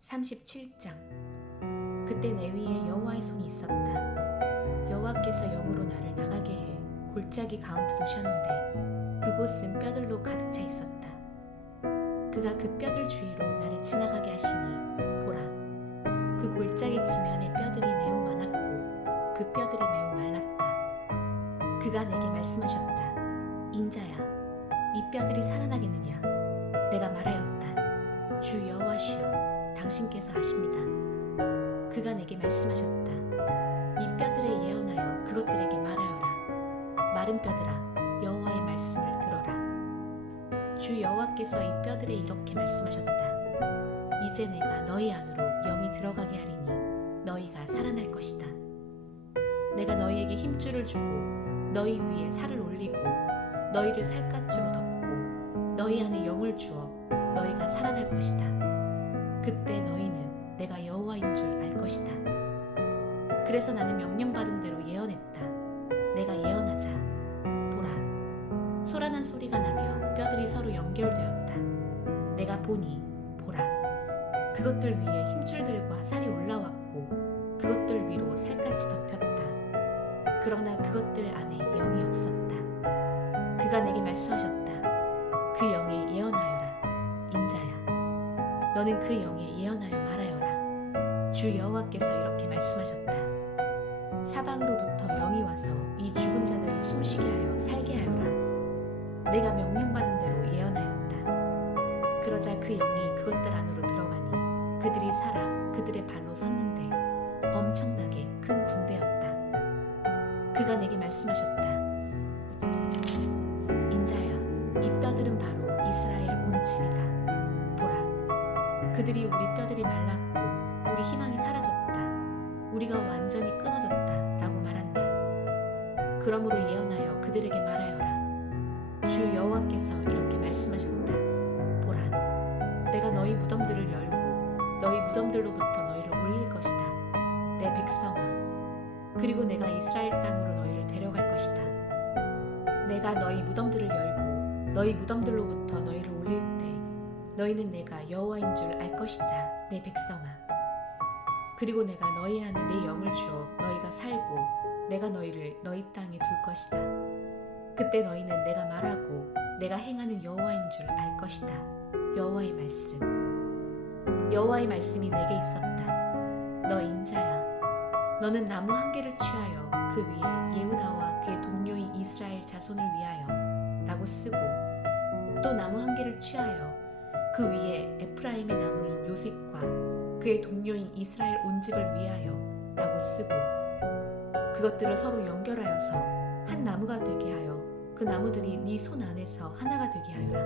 37장. 그때 내 위에 여호와의 손이 있었다. 여호와께서 영으로 나를 나가게 해 골짜기 가운데 두셨는데 그곳은 뼈들로 가득 차 있었다. 그가 그 뼈들 주위로 나를 지나가게 하시니 보라, 그 골짜기 지면에 뼈들이 매우 많았고 그 뼈들이 매우 말랐다. 그가 내게 말씀하셨다. 인자야, 이 뼈들이 살아나겠느냐? 내가 말하였다. 주 여호와시여, 당신께서 아십니다. 그가 내게 말씀하셨다. 이 뼈들에 예언하여 그것들에게 말하여라. 마른 뼈들아, 여호와의 말씀을 들어라. 주 여호와께서 이 뼈들에 이렇게 말씀하셨다. 이제 내가 너희 안으로 영이 들어가게 하리니 너희가 살아날 것이다. 내가 너희에게 힘줄을 주고 너희 위에 살을 올리고 너희를 살갗으로 덮고 너희 안에 영을 주어 너희가 살아날 것이다. 그때 너희는 내가 여호와인 줄 알 것이다. 그래서 나는 명령받은 대로 예언했다. 내가 예언하자. 보라, 소란한 소리가 나며 뼈들이 서로 연결되었다. 내가 보니 보라, 그것들 위에 힘줄들과 살이 올라왔고 그것들 위로 살갗이 덮였다. 그러나 그것들 안에 영이 없었다. 그가 내게 말씀하셨다. 그 영에 예언하여라. 인자야, 너는 그 영에 예언하여 말하여라. 주 여호와께서 이렇게 말씀하셨다. 사방으로부터 영이 와서 이 죽은 자들을 숨쉬게 하여 살게 하여라. 내가 명령받은 대로 예언하였다. 그러자 그 영이 그것들 안으로 들어가니 그들이 살아 그들의 발로 섰는데 엄청나게 큰 군대였다. 그가 내게 말씀하셨다. 인자야, 이 뼈들은 바로 이스라엘 온 집이다. 보라, 그들이 우리 뼈들이 말랐고 우리 희망이 사라졌다. 우리가 완전히 끊어졌다 라고 말한다. 그러므로 예언하여 그들에게 말하여라. 주 여호와께서 이렇게 말씀하셨다. 보라, 내가 너희 무덤들을 열고 너희 무덤들로부터 너희를 올릴 것이다. 내 백성아, 그리고 내가 이스라엘 땅으로 너희를 데려갈 것이다. 내가 너희 무덤들을 열고 너희 무덤들로부터 너희를 올릴 때 너희는 내가 여호와인 줄 알 것이다. 내 백성아. 그리고 내가 너희 안에 내 영을 주어 너희가 살고 내가 너희를 너희 땅에 둘 것이다. 그때 너희는 내가 말하고 내가 행하는 여호와인 줄 알 것이다. 여호와의 말씀. 여호와의 말씀이 내게 있었다. 너 인자야, 너는 나무 한 개를 취하여 그 위에 예후다와 그의 동료인 이스라엘 자손을 위하여 라고 쓰고 또 나무 한 개를 취하여 그 위에 에프라임의 나무인 요셉과 그의 동료인 이스라엘 온 집을 위하여 라고 쓰고 그것들을 서로 연결하여서 한 나무가 되게 하여 그 나무들이 네 손 안에서 하나가 되게 하여라.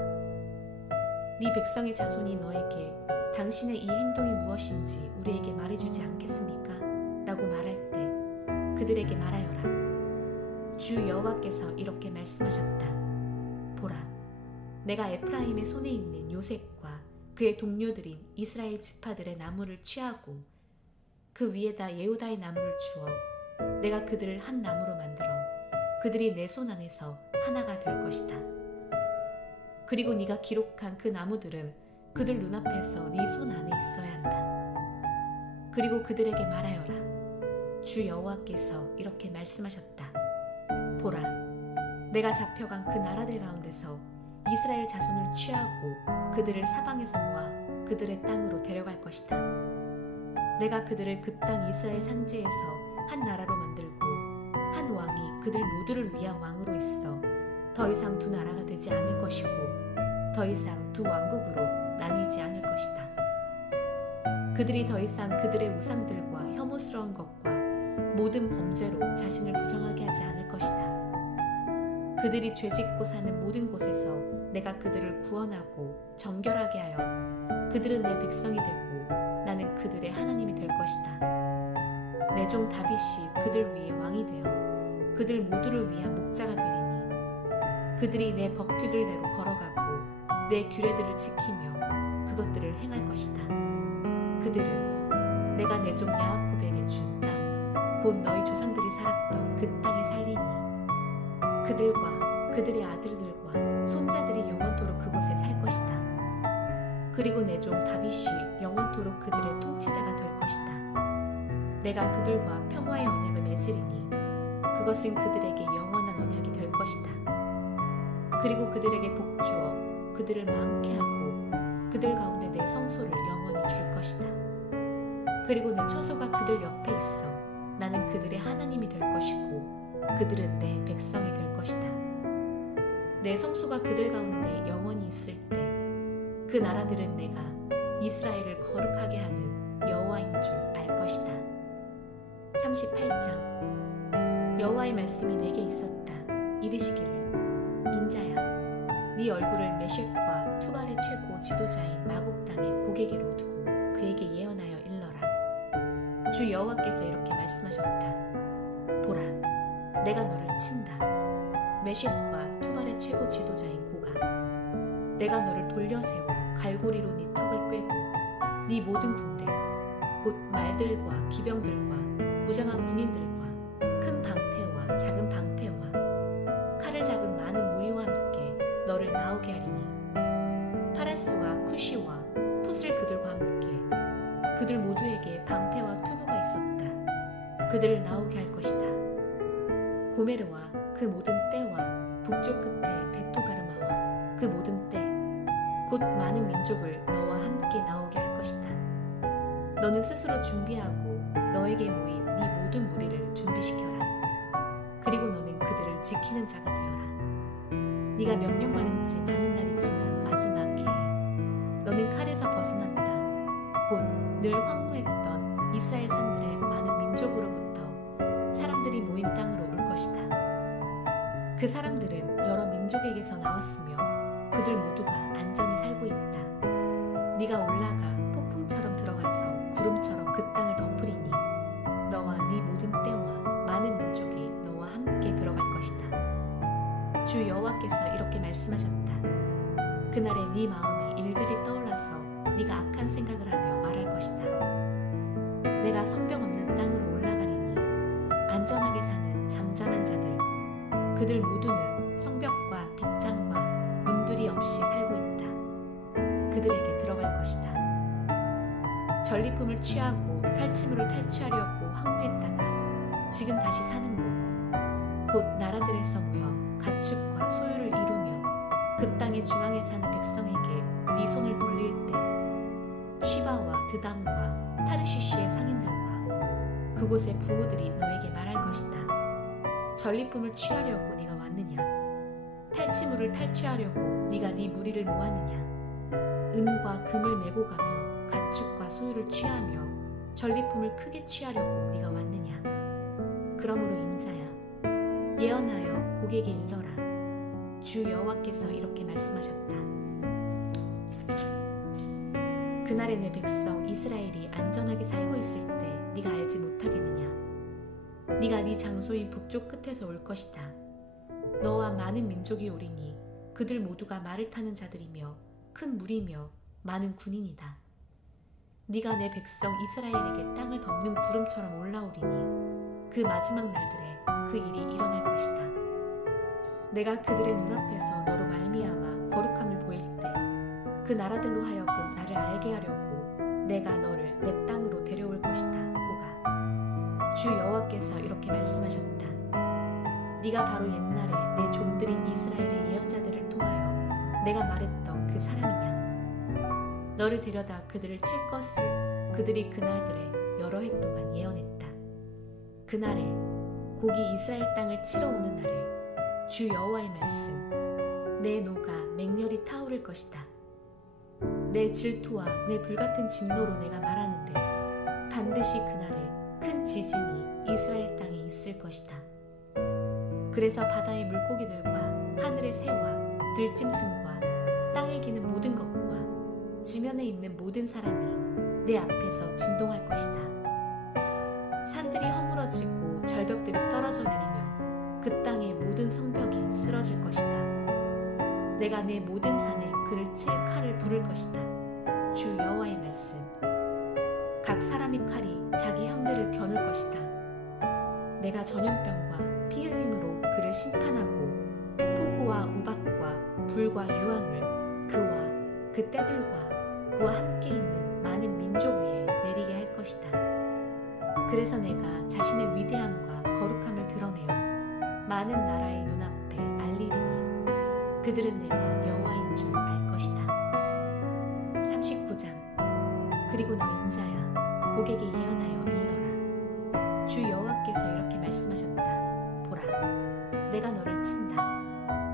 네 백성의 자손이 너에게 당신의 이 행동이 무엇인지 우리에게 말해주지 않겠습니까? 라고 말할 때 그들에게 말하여라. 주 여호와께서 이렇게 말씀하셨다. 보라, 내가 에프라임의 손에 있는 요셉과 그의 동료들인 이스라엘 지파들의 나무를 취하고 그 위에다 예후다의 나무를 주어 내가 그들을 한 나무로 만들어 그들이 내 손 안에서 하나가 될 것이다. 그리고 네가 기록한 그 나무들은 그들 눈앞에서 네 손 안에 있어야 한다. 그리고 그들에게 말하여라. 주 여호와께서 이렇게 말씀하셨다. 보라, 내가 잡혀간 그 나라들 가운데서 이스라엘 자손을 취하고 그들을 사방에서 모아 그들의 땅으로 데려갈 것이다. 내가 그들을 그 땅 이스라엘 산지에서 한 나라로 만들고 한 왕이 그들 모두를 위한 왕으로 있어 더 이상 두 나라가 되지 않을 것이고 더 이상 두 왕국으로 나뉘지 않을 것이다. 그들이 더 이상 그들의 우상들과 혐오스러운 것과 모든 범죄로 자신을 부정하게 하지 않을 것이다. 그들이 죄짓고 사는 모든 곳에서 내가 그들을 구원하고 정결하게 하여 그들은 내 백성이 되고 나는 그들의 하나님이 될 것이다. 내 종 다윗이 그들 위에 왕이 되어 그들 모두를 위한 목자가 되리니 그들이 내 법규들대로 걸어가고 내 규례들을 지키며 그것들을 행할 것이다. 그들은 내가 내 종 야곱에게 준 땅, 곧 너희 조상들이 살았던 그 땅에 살리니 그들과 그들의 아들들과 손자들이 영원토록 그곳에 살 것이다. 그리고 내 종 다윗이 영원토록 그들의 통치자가 될 것이다. 내가 그들과 평화의 언약을 맺으리니 그것은 그들에게 영원한 언약이 될 것이다. 그리고 그들에게 복주어 그들을 많게 하고 그들 가운데 내 성소를 영원히 줄 것이다. 그리고 내 처소가 그들 옆에 있어 나는 그들의 하나님이 될 것이고 그들은 내 백성이 될 것이다. 내 성소가 그들 가운데 영원히 있을 때 그 나라들은 내가 이스라엘을 거룩하게 하는 여호와인 줄 알 것이다. 38장. 여호와의 말씀이 내게 있었다. 이르시기를 인자야, 네 얼굴을 메셴과 투발의 최고 지도자인 마곡 땅의 고개계로 두고 그에게 예언하여 일러라. 주 여호와께서 이렇게 말씀하셨다. 보라, 내가 너를 친다. 메셴과 투발의 최고 지도자인 고가, 내가 너를 돌려세워 갈고리로 네 턱을 꿰고 네 모든 군대 곧 말들과 기병들과 무장한 군인들과 큰 방패와 작은 방패와 칼을 잡은 많은 무리와 함께 너를 나오게 하리니 파라스와 쿠시와 풋을 그들과 함께 그들 모두에게 방패와 투구가 있었다. 그들을 나오게 할 것이다. 고메르와 그 모든 떼와 북쪽 끝에 베토가르마와 그 모든 떼 곧 많은 민족을 너와 함께 나오게 할 것이다. 너는 스스로 준비하고 너에게 모인 네 모든 무리를 준비시켜라. 그리고 너는 그들을 지키는 자가 되어라. 네가 명령받은 지 많은 날이 지난 마지막 해에 너는 칼에서 벗어난다. 곧 늘 황무했던 이스라엘 산들의 많은 민족으로부터 사람들이 모인 땅으로 올 것이다. 그 사람들은 여러 민족에게서 나왔으며 그들 모두가 안전히 살고 있다. 네가 올라가 폭풍처럼 들어가서 구름처럼 그 땅을 덮으리니 너와 네 모든 떼와 많은 민족이 너와 함께 들어갈 것이다. 주 여호와께서 이렇게 말씀하셨다. 그날에 네 마음에 일들이 떠올라서 네가 악한 생각을 하며 말할 것이다. 내가 성벽 없는 땅으로 올라가리니 안전하게 사는 잠잠한 자들 그들 모두는 성벽과 빗장과 문들이 없이 살고 있다. 그들에게 들어갈 것이다. 전리품을 취하고 탈취물을 탈취하려고 황무했다가 지금 다시 사는 곳, 곧 나라들에서 모여 가축과 소유를 이루며 그 땅의 중앙에 사는 백성에게 네 손을 돌릴 때 시바와 드단과 타르시시의 상인들과 그곳의 부호들이 너에게 말할 것이다. 전리품을 취하려고 네가 왔느냐? 탈취물을 탈취하려고 네가 네 무리를 모았느냐? 은과 금을 메고 가며 가축과 소유를 취하며 전리품을 크게 취하려고 네가 왔느냐? 그러므로 인자야, 예언하여 고객에게 일러라. 주 여호와께서 이렇게 말씀하셨다. 그날에 내 백성 이스라엘이 안전하게 살고 있을 때 네가 알지 못하겠느냐? 네가 네 장소인 북쪽 끝에서 올 것이다. 너와 많은 민족이 오리니 그들 모두가 말을 타는 자들이며 큰 무리며 많은 군인이다. 네가 내 백성 이스라엘에게 땅을 덮는 구름처럼 올라오리니 그 마지막 날들에 그 일이 일어날 것이다. 내가 그들의 눈앞에서 너로 말미암아 거룩함을 보일 때 그 나라들로 하여금 나를 알게 하려고 내가 너를 내 땅으로 데려올 것이다. 고가, 주 여호와께서 이렇게 말씀하셨다. 네가 바로 옛날에 내 종들인 이스라엘의 예언자들을 통하여 내가 말했던 그 사람이냐? 너를 데려다 그들을 칠 것을 그들이 그날들에 여러 해 동안 예언했다. 그날에 곡이 이스라엘 땅을 치러 오는 날에 주 여호와의 말씀, 내 노가 맹렬히 타오를 것이다. 내 질투와 내 불같은 진노로 내가 말하는데 반드시 그날에 큰 지진이 이스라엘 땅에 있을 것이다. 그래서 바다의 물고기들과 하늘의 새와 들짐승과 땅에 기는 모든 것과 지면에 있는 모든 사람이 내 앞에서 진동할 것이다. 산들이 허물어지고 절벽들이 떨어져 내리며 그 땅의 모든 성벽이 쓰러질 것이다. 내가 내 모든 산에 그를 칠 칼을 부를 것이다. 주 여호와의 말씀. 각 사람의 칼이 자기 형제를 겨눌 것이다. 내가 전염병과 피 흘림으로 그를 심판하고 폭우와 우박과 불과 유황을 그와 그 떼들과 그와 함께 있는 많은 민족 위에 내리게 할 것이다. 그래서 내가 자신의 위대함과 거룩함을 드러내어 많은 나라의 눈앞에 알리리니 그들은 내가 여호와인 줄 알 것이다. 39장. 그리고 너 인자야, 고객에 예언하여 일러라. 주 여호와께서 이렇게 말씀하셨다. 보라, 내가 너를 친다.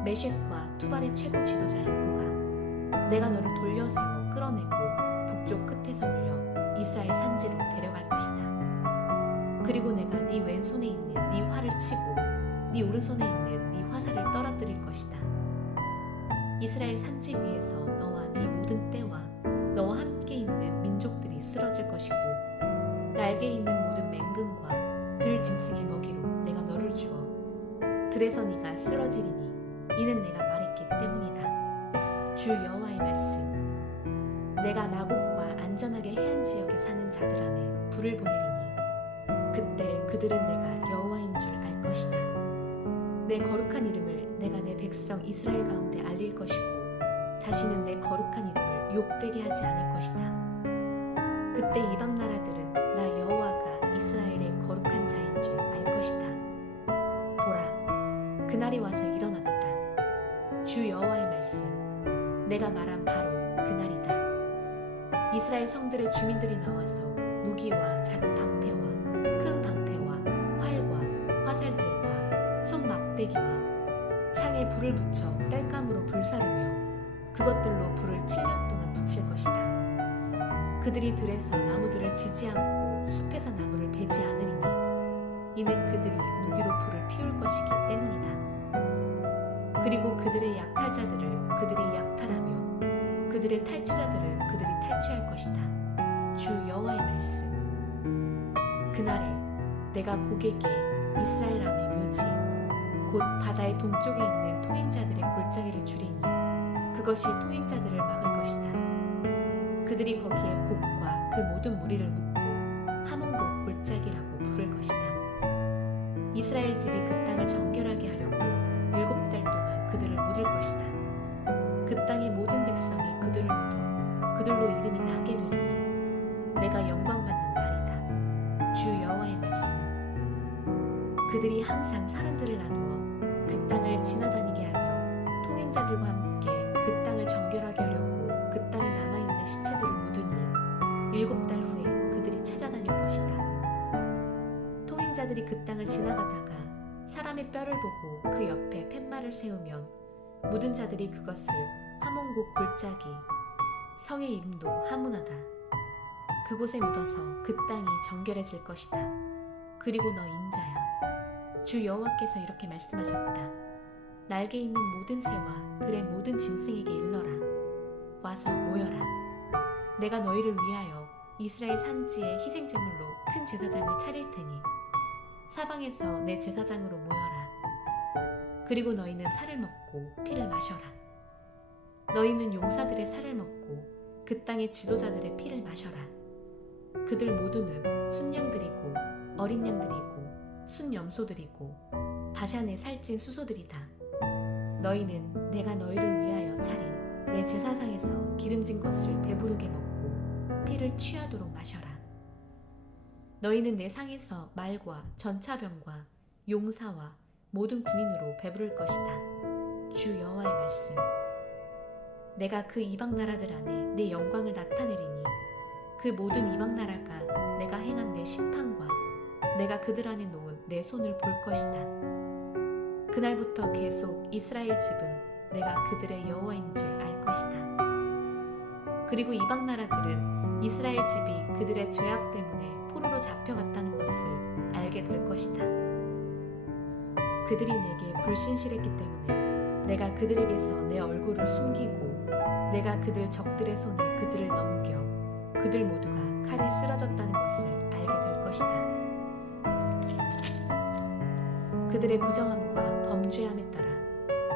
메셴과 투발의 최고 지도자인 고가, 내가 너를 돌려세워 끌어내고 북쪽 끝에서 올려 이스라엘 산지로 데려갈 것이다. 그리고 내가 네 왼손에 있는 네 활을 치고 네 오른손에 있는 네 화살을 떨어뜨릴 것이다. 이스라엘 산지 위에서 너와 네 모든 떼와 너와 함께 있는 민족들이 쓰러질 것이고 날개에 있는 모든 맹금과 들 짐승의 먹이로 내가 너를 주어 들에서 네가 쓰러지리니 이는 내가 말했기 때문이다. 주 여호와의 말씀. 내가 마곡과 안전하게 해안 지역에 사는 자들 안에 불을 보내리니 그때 그들은 내가 여호와인 줄 알 것이다. 내 거룩한 이름을 내가 내 백성 이스라엘 가운데 알릴 것이고 다시는 내 거룩한 이름을 욕되게 하지 않을 것이다. 그때 이방 나라들은 나 여호와가 이스라엘의 거룩한 자인 줄 알 것이다. 보라, 그날이 와서 일어났다. 주 여호와의 말씀. 내가 말한 바로 그날이다. 이스라엘 성들의 주민들이 나와서 무기와 작은 방패와 큰 방패와 활과 화살들과 손막대기와 창에 불을 붙여 땔감으로 불사르며 그것들로 불을 7년 동안 붙일 것이다. 그들이 들에서 나무들을 지지 않고 숲에서 나무를 베지 않으리니 이는 그들이 무기로 불을 피울 것이기 때문이다. 그리고 그들의 약탈자들을 그들이 약탈하며 그들의 탈취자들을 그들이 탈취할 것이다. 주 여호와의 말씀. 그날에 내가 고객에 이스라엘 안의 묘지 곧 바다의 동쪽에 있는 통행자들의 골짜기를 주리니 그것이 통행자들을 막을 것이다. 그들이 거기에 곡과 그 모든 무리를 묻고 하몬곡 골짜기라고 부를 것이다. 이스라엘 집이 그 땅을 정결하게 하려고 7달 동안 그들을 묻을 것이다. 그 땅의 모든 백성이 그들을 묻어 그들로 이름이 나게 되리니 내가 영광받는 날이다. 주 여호와의 말씀. 그들이 항상 사람들을 나누어 그 땅을 지나다니게 하며 통행자들과 함께 그 땅을 정결하게 하려고 그 땅에 남아있는 시체들을 묻으니 7달 후에 그들이 찾아다닐 것이다. 통행자들이 그 땅을 지나가다가 사람의 뼈를 보고 그 옆에 팻말을 세우면 묻은 자들이 그것을 하몬곡 골짜기, 성의 이름도 하무나다. 그곳에 묻어서 그 땅이 정결해질 것이다. 그리고 너 인자야, 주 여호와께서 이렇게 말씀하셨다. 날개 있는 모든 새와 들의 모든 짐승에게 일러라. 와서 모여라. 내가 너희를 위하여 이스라엘 산지의 희생제물로 큰 제사장을 차릴 테니 사방에서 내 제사장으로 모여라. 그리고 너희는 살을 먹고 피를 마셔라. 너희는 용사들의 살을 먹고 그 땅의 지도자들의 피를 마셔라. 그들 모두는 순양들이고 어린 양들이고 순염소들이고 바산에 살찐 수소들이다. 너희는 내가 너희를 위하여 차린 내 제사상에서 기름진 것을 배부르게 먹고 피를 취하도록 마셔라. 너희는 내 상에서 말과 전차병과 용사와 모든 군인으로 배부를 것이다. 주 여호와의 말씀. 내가 그 이방 나라들 안에 내 영광을 나타내리니 그 모든 이방 나라가 내가 행한 내 심판과 내가 그들 안에 놓은 내 손을 볼 것이다. 그날부터 계속 이스라엘 집은 내가 그들의 여호와인 줄 알 것이다. 그리고 이방 나라들은 이스라엘 집이 그들의 죄악 때문에 포로로 잡혀갔다는 것을 알게 될 것이다. 그들이 내게 불신실했기 때문에 내가 그들에게서 내 얼굴을 숨기고 내가 그들 적들의 손에 그들을 넘겨 그들 모두가 칼에 쓰러졌다는 것을 알게 될 것이다. 그들의 부정함과 범죄함에 따라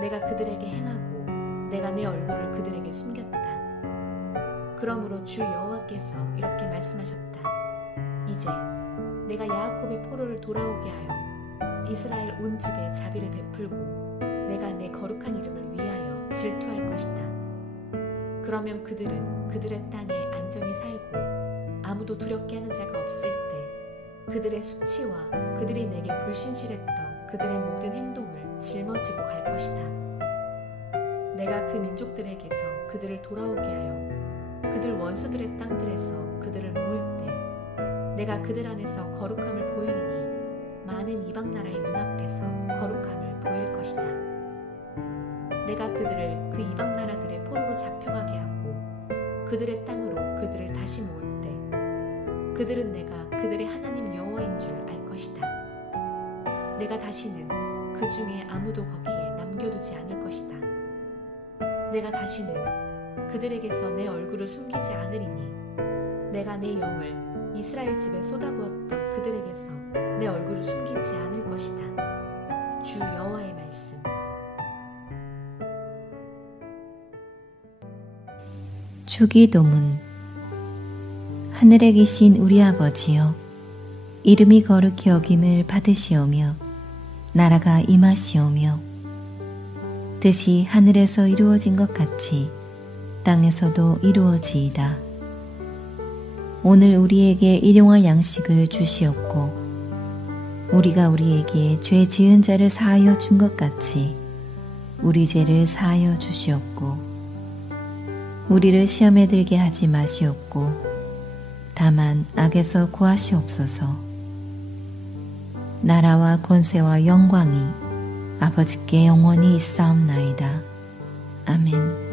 내가 그들에게 행하고 내가 내 얼굴을 그들에게 숨겼다. 그러므로 주 여호와께서 이렇게 말씀하셨다. 이제 내가 야곱의 포로를 돌아오게 하여 이스라엘 온 집에 자비를 베풀고 내가 내 거룩한 이름을 위하여 질투할 것이다. 그러면 그들은 그들의 땅에 안전히 살고 아무도 두렵게 하는 자가 없을 때 그들의 수치와 그들이 내게 불신실했던 그들의 모든 행동을 짊어지고 갈 것이다. 내가 그 민족들에게서 그들을 돌아오게 하여 그들 원수들의 땅들에서 그들을 모을 때 내가 그들 안에서 거룩함을 보이리니 많은 이방 나라의 눈앞에서 거룩함을 보일 것이다. 내가 그들을 그 이방 나라들의 포로로 잡혀가게 하고 그들의 땅으로 그들을 다시 모을 때 그들은 내가 그들의 하나님 여호와인 줄 알 것이다. 내가 다시는 그 중에 아무도 거기에 남겨두지 않을 것이다. 내가 다시는 그들에게서 내 얼굴을 숨기지 않으리니 내가 내 영을 이스라엘 집에 쏟아부었던 그들에게서 내 얼굴을 숨기지 않을 것이다. 주 여호와의 말씀. 주기도문. 하늘에 계신 우리 아버지여, 이름이 거룩히 여김을 받으시오며 나라가 임하시오며 뜻이 하늘에서 이루어진 것 같이 땅에서도 이루어지이다. 오늘 우리에게 일용할 양식을 주시옵고 우리가 우리에게 죄 지은 자를 사하여 준 것 같이 우리 죄를 사하여 주시옵고 우리를 시험에 들게 하지 마시옵고 다만 악에서 구하시옵소서. 나라와 권세와 영광이 아버지께 영원히 있사옵나이다. 아멘.